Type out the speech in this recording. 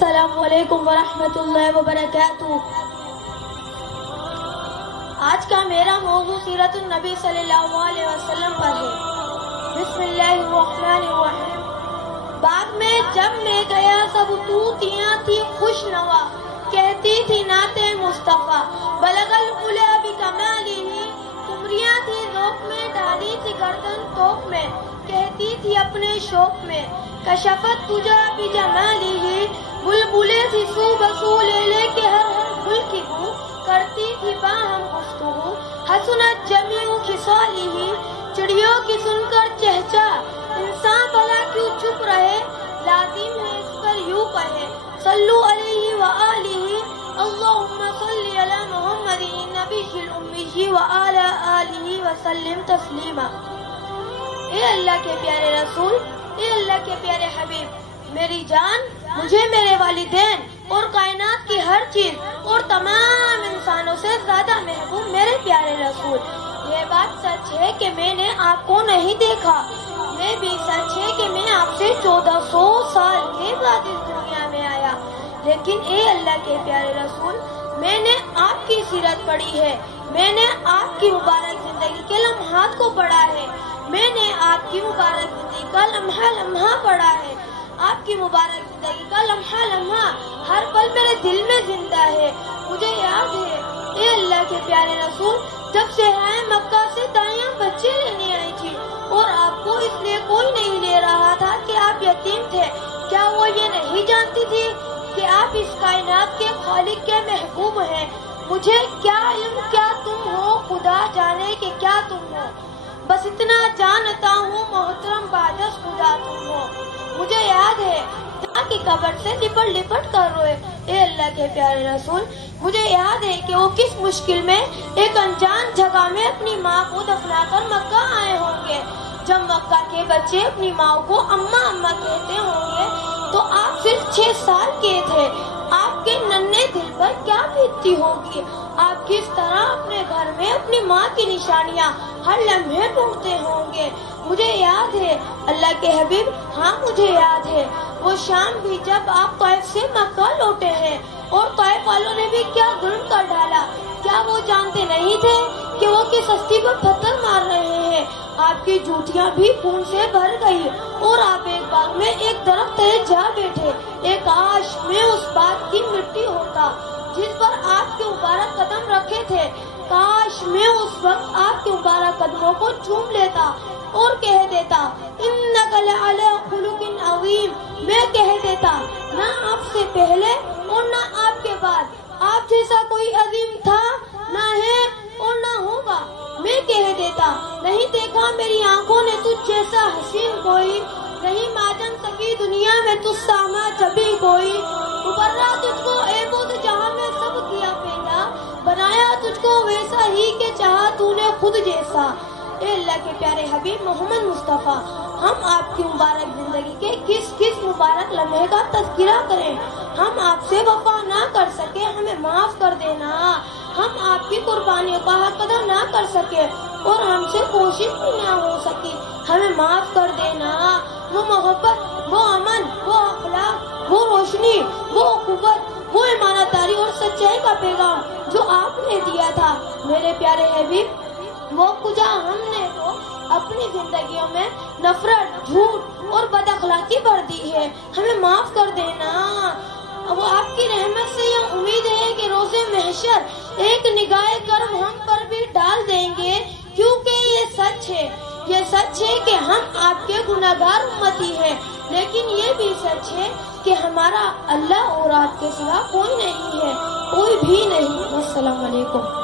السلام علیکم ورحمۃ اللہ وبرکاتہ۔ آج کا میرا موضوع سیرت النبی صلی اللہ علیہ وسلم پر ہے۔ بسم اللہ الرحمن الرحیم۔ باغ میں جب میں گیا سب طوطیاں تھی خوش نوا، کہتی تھی نعت مصطفیٰ، بلغ العلا بکمالہ، قمریاں تھی ذوق میں، ڈالی تھی گردن توپ میں، کہتی تھی اپنے شوق میں، کشفت تجا بجمالہ، بلبلیں تھی سو بسو لے لے کے ہر گل کی بو، کرتی تھی باہم گفتگو، حسنت جمیع خصالہ، چڑیوں کی سن کر چہچا، انسان بھلا کیوں چپ رہے، لازم ہے اس پر یوں کہے، صلو علیہ وآلہ، اللہم صلی علی محمد النبی الامی وعلی آلہ وسلم تسلیما۔ اے اللہ کے پیارے رسول، اے اللہ کے پیارے حبیب، میری جان، مجھے میرے والدین اور کائنات کی ہر چیز اور تمام انسانوں سے زیادہ محبوب میرے پیارے رسول۔ یہ بات سچ ہے کہ میں نے آپ کو نہیں دیکھا، یہ بھی سچ ہے کہ میں آپ سے 1400 سال کے بعد اس دنیا میں آیا، لیکن اے اللہ کے پیارے رسول، میں نے آپ کی سیرت پڑھی ہے، میں نے آپ کی مبارک زندگی کے لمحات کو پڑھا ہے، میں نے آپ کی مبارک زندگی کا لمحہ لمحہ پڑھا ہے، آپ کی مبارک زندگی کا لمحہ لمحہ ہر پل میرے دل میں زندہ ہے۔ مجھے یاد ہے اے اللہ کے پیارے رسول، جب صحرائے مکہ سے دائیاں بچے لینے آئی تھی اور آپ کو اس لیے کوئی نہیں لے رہا تھا کہ آپ یتیم تھے، کیا وہ یہ نہیں جانتی تھی کہ آپ اس کائنات کے خالق کے محبوب ہیں؟ مجھے کیا علم کیا تم ہو، خدا جانے کہ کیا تم ہو، بس اتنا جانتا ہوں محترم بعد از خدا تم ہو۔ مجھے یاد ہے جہاں کی قبر سے لپٹ لپٹ کر روئے اے اللہ کے پیارے رسول، مجھے یاد ہے کہ وہ کس مشکل میں ایک انجان جگہ میں اپنی ماں کو دفنا کر مکہ آئے ہوں گے۔ جب مکہ کے بچے اپنی ماں کو اماں اماں کہتے ہوں گے تو آپ صرف 6 سال کے تھے، آپ کے ننھے دل پر کیا بیتتی ہوگی، آپ کس طرح اپنے گھر میں اپنی ماں کی نشانیاں ہر لمحے ڈھونڈتے ہوں گے۔ مجھے یاد ہے اللہ کے حبیب، ہاں مجھے یاد ہے وہ شام بھی جب آپ طائف سے مکہ لوٹے ہیں، اور طائف والوں نے بھی کیا ظلم کر ڈالا، کیا وہ جانتے نہیں تھے کہ وہ کس ہستی پر پتھر مار رہے ہیں؟ آپ کی جوتیاں بھی خون سے بھر گئی اور آپ ایک باغ میں ایک درخت تلے جا بیٹھے۔ ایک کاش میں اس باغ کی مٹی ہوتا جس پر آپ کے مبارک قدم رکھے تھے، کاش میں اس وقت آپ کے مبارک قدموں کو چوم لیتا اور کہہ دیتا انک لعلی خلق عظیم، میں کہہ دیتا نہ آپ سے پہلے اور نہ آپ کے بعد آپ جیسا کوئی عظیم تھا، نہ ہے اور نہ ہوگا۔ میں کہہ دیتا نہیں دیکھا میری آنکھوں نے تجھ جیسا حسین کوئی، نہیں ماجن سکی دنیا میں تجھ ساما کبھی کوئی، مبرہ تجھ کو اے بود جہاں میں سب کیا پیدا، بنایا تجھ کو ویسا ہی کہ چاہا تو نے خود جیسا۔ اے اللہ کے پیارے حبیب محمد مصطفیٰ، ہم آپ کی مبارک زندگی کے کس کس مبارک لمحے کا تذکرہ کریں، ہم آپ سے وفا نہ کر سکے، ہمیں معاف کر دینا، ہم آپ کی قربانیوں کا حق ادا نہ کر سکے اور ہم سے کوشش بھی نہ ہو سکی، ہمیں معاف کر دینا۔ وہ محبت، وہ امن، وہ اخلاق، وہ روشنی، وہ قوت، وہ ایمانداری اور سچائی کا پیغام جو آپ نے دیا تھا میرے پیارے حبیب، وہ کجا ہم نے تو اپنی زندگیوں میں نفرت، جھوٹ اور بد اخلاقی بھر دی ہے، ہمیں معاف کر دینا۔ وہ آپ کی رحمت سے یہ امید ہے کہ روز محشر ایک نگاہ کرم ہم پر بھی ڈال دیں گے، کیونکہ یہ سچ ہے، یہ سچ ہے کہ ہم آپ کے گناہگار امتی ہیں، لیکن یہ بھی سچ ہے کہ ہمارا اللہ اور آپ کے سوا کوئی نہیں ہے، کوئی بھی نہیں۔ السلام علیکم۔